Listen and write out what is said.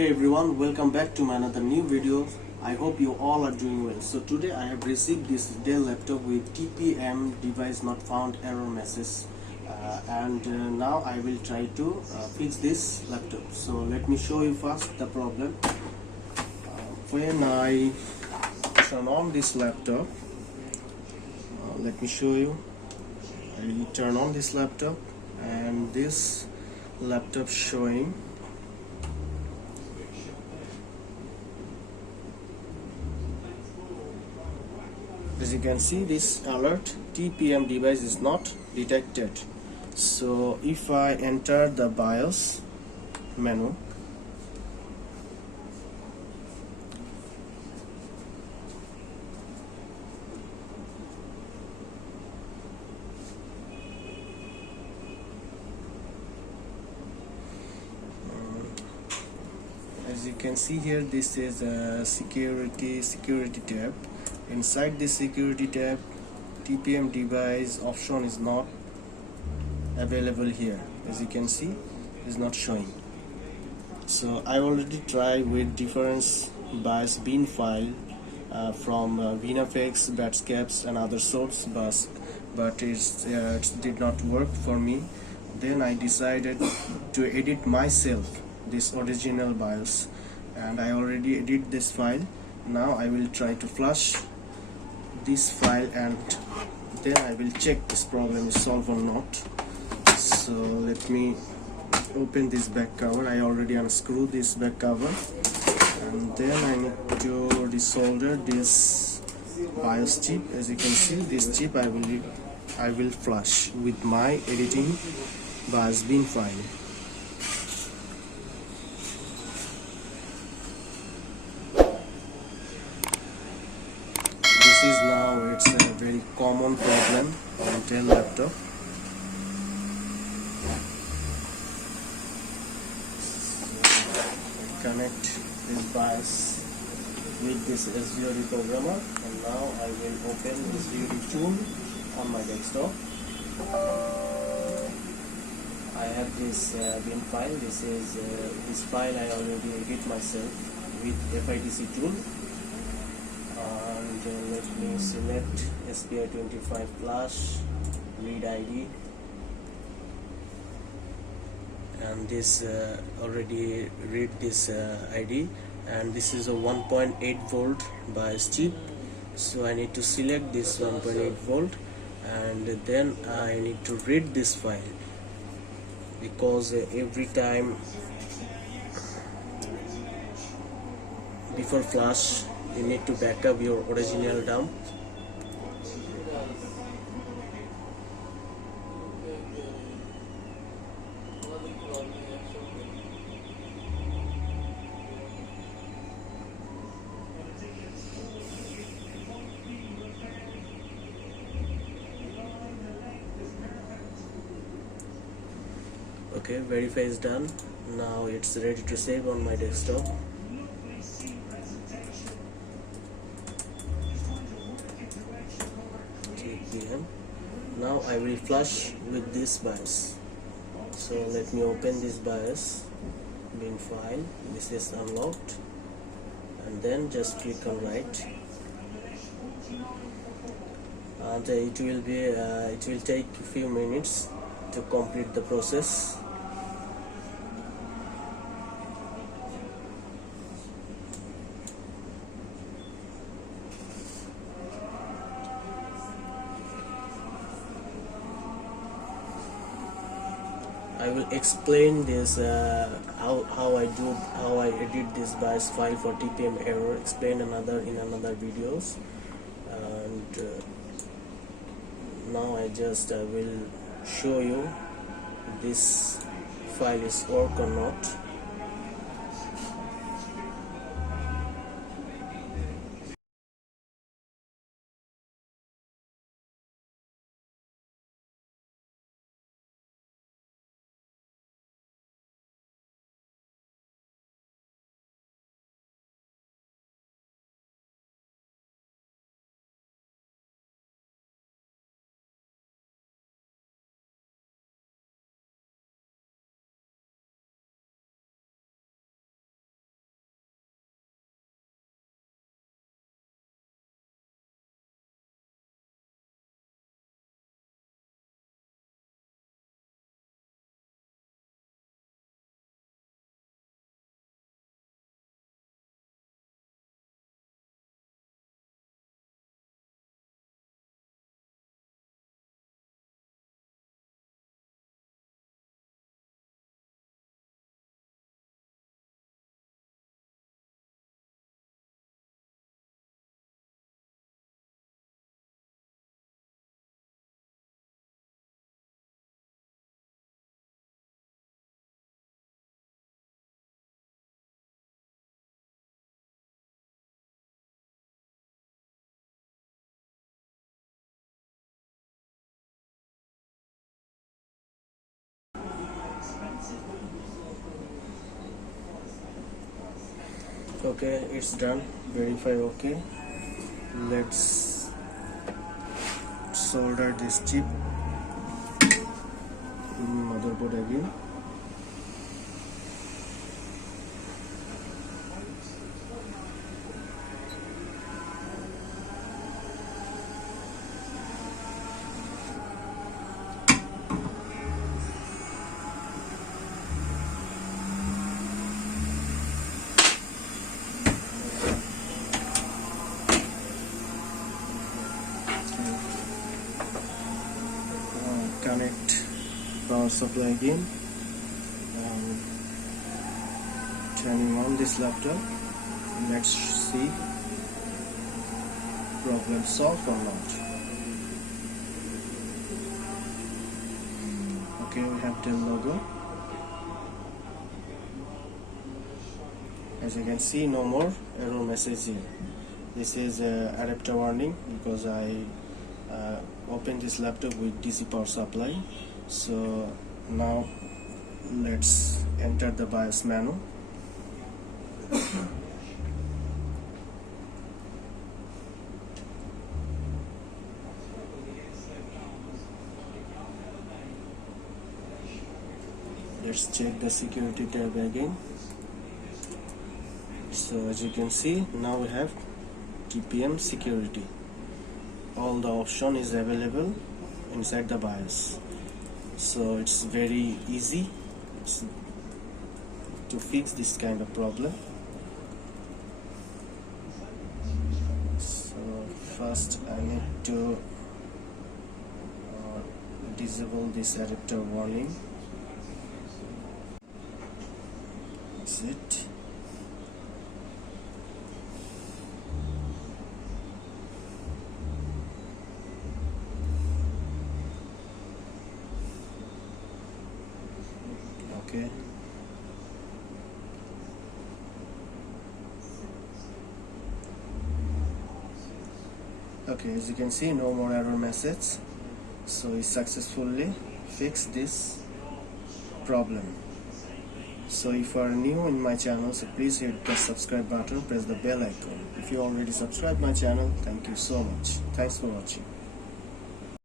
Hey everyone, welcome back to my another new video. I hope you all are doing well. So today I have received this Dell laptop with TPM device not found error message, and now I will try to fix this laptop. So let me show you first the problem. When I turn on this laptop, let me show you. I turn on this laptop and this laptop showing as you can see this alert TPM device is not detected. So if I enter the BIOS menu, as you can see here, this is a security tab. Inside this security tab, TPM device option is not available here. As you can see, is not showing. So I already tried with different BIOS bin file from Vinafx, Microscopes and other sorts, but it did not work for me. Then I decided to edit myself this original BIOS, and I already edited this file. Now I will try to flush this file and then I will check this problem is solved or not. So let me open this back cover. I already unscrewed this back cover, and then I need to desolder this BIOS chip. As you can see, this chip I will flush with my editing BIOS bin file. This is now, it's a very common problem on Dell laptop. Connect this BIOS with this SVOD programmer, and now I will open this VOD tool on my desktop. I have this bin file. This is this file I already edit myself with FIDC tool. And let me select SPI25 flash, read ID, and this already read this ID, and this is a 1.8 volt BIOS chip. So I need to select this 1.8 volt, and then I need to read this file, because every time before flash you need to back up your original dump. Okay, verify is done. Now it's ready to save on my desktop. TPM. Now I will flush with this BIOS. So let me open this BIOS bin file. This is unlocked, and then just click on write. And it will take a few minutes to complete the process. I will explain this how I edit this BIOS file for TPM error. Explain in another videos. And now I will show you this file is work or not. Okay, it's done. Verify okay. Let's solder this chip motherboard again. Connect power supply again, turning on this laptop. Let's see problem solved or not. Okay, we have Dell logo. As you can see, no more error message here. This is adapter warning because I opened this laptop with DC power supply. So now let's enter the BIOS menu. Let's check the security tab again. So as you can see, now we have TPM security. All the option is available inside the BIOS. So it's very easy to fix this kind of problem. So first I need to disable this adapter warning. That's it. Okay. Okay, as you can see, no more error message. So we successfully fixed this problem. So if you are new in my channel, so please hit the subscribe button, press the bell icon. If you already subscribed my channel, thank you so much. Thanks for watching.